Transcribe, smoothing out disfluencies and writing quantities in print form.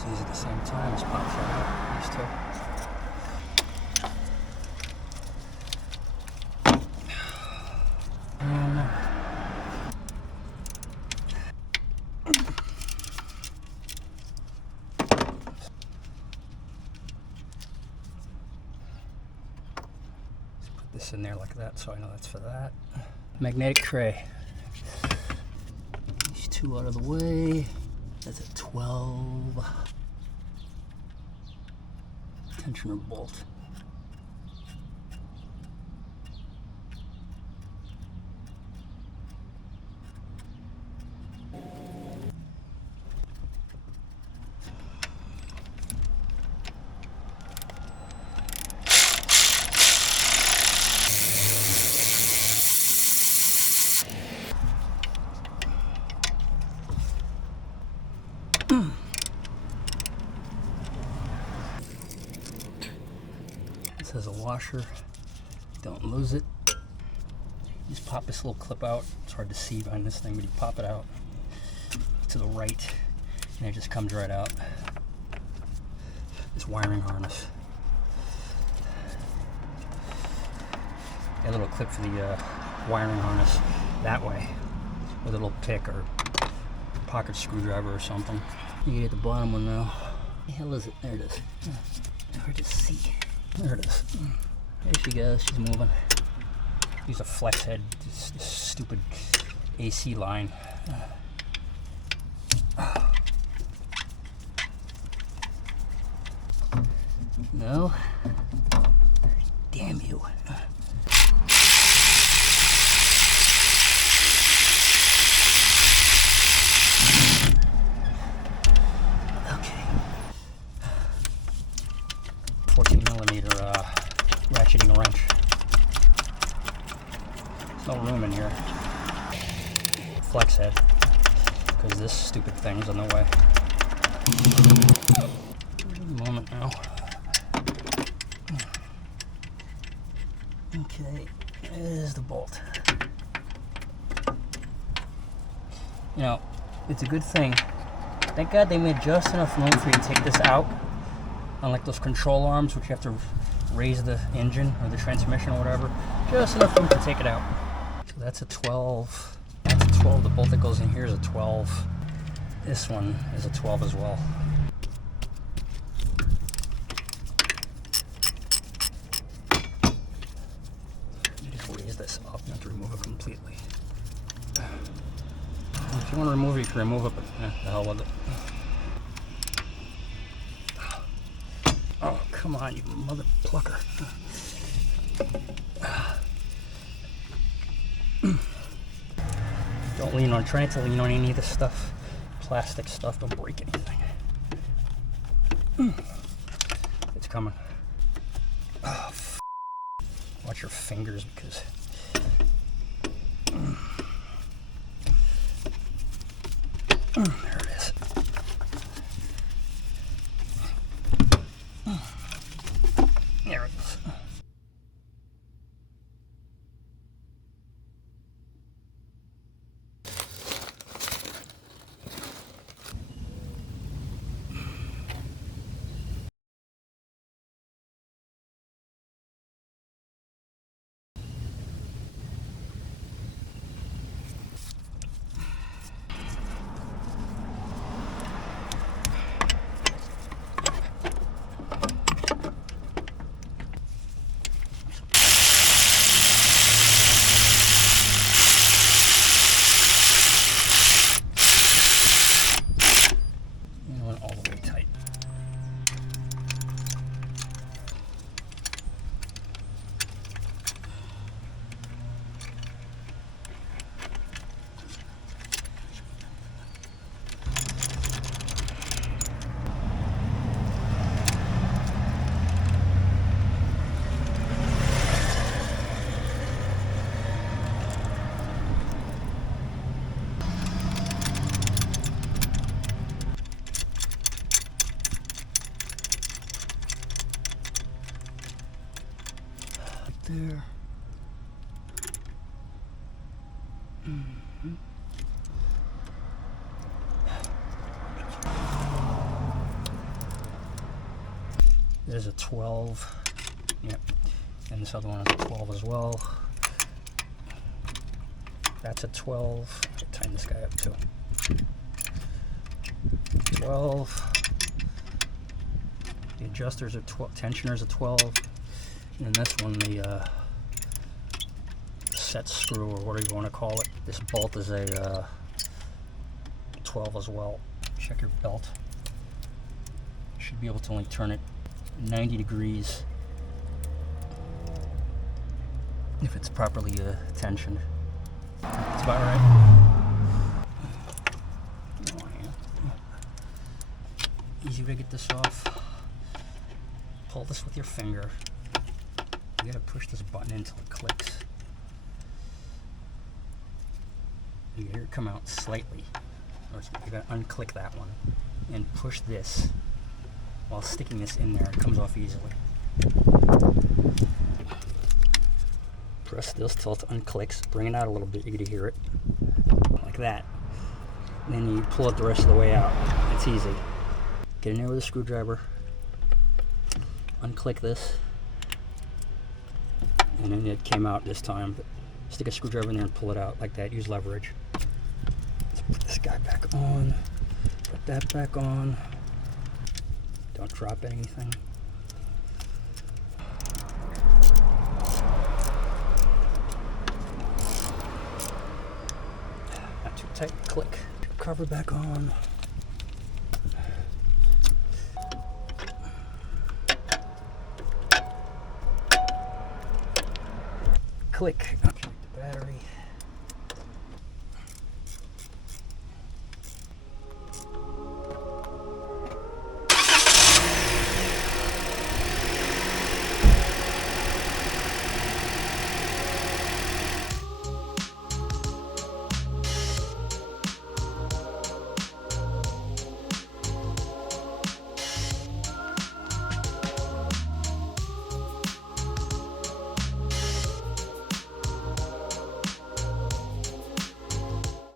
Close these at the same time. Just pop right out. These two. This in there like that, so I know that's for that. Magnetic tray. These two out of the way. That's a 12 tensioner bolt. This has a washer, don't lose it. You just pop this little clip out. It's hard to see behind this thing, but you pop it out to the right and it just comes right out. This wiring harness. A little clip for the wiring harness that way with a little pick or pocket screwdriver or something. You get the bottom one now. What the hell is it? There it is. Hard to see. There it is. There she goes. She's moving. Use a flex head. This stupid AC line. No. Damn you. Okay. 14mm ratcheting wrench. There's no room in here. Flex head, because this stupid thing's in the way. A moment now. Okay, there's the bolt. You know, it's a good thing. Thank God they made just enough room for you to take this out. Unlike those control arms, which you have to raise the engine or the transmission or whatever. Just enough room to take it out. So that's a 12. That's a 12. The bolt that goes in here is a 12. This one is a 12 as well. You just raise this up. You have to remove it completely. If you want to remove it, you can remove it, but the hell with it. Oh, come on, you mother plucker. Don't lean on, try not to lean on any of this stuff. Plastic stuff, don't break anything. It's coming. Oh, watch your fingers because... There it is. There it is. There. There's a 12. Yep. And this other one is a 12 as well. That's a 12. Tighten this guy up too. 12. The adjusters are 12. Tensioners are 12. And then this one, the set screw, or whatever you want to call it. This bolt is a 12 as well. Check your belt. Should be able to only turn it 90 degrees if it's properly tensioned. That's about right. Easy to get this off. Pull this with your finger. You gotta push this button until it clicks. You hear it come out slightly. Or you gotta unclick that one and push this while sticking this in there. It comes off easily. Press this till it unclicks. Bring it out a little bit. You can hear it like that. And then you pull it the rest of the way out. It's easy. Get in there with a screwdriver. Unclick this. And then it came out this time. But stick a screwdriver in there and pull it out like that. Use leverage. Let's put this guy back on. Put that back on. Don't drop anything. Not too tight. Click. Cover back on. Click. Okay, the battery.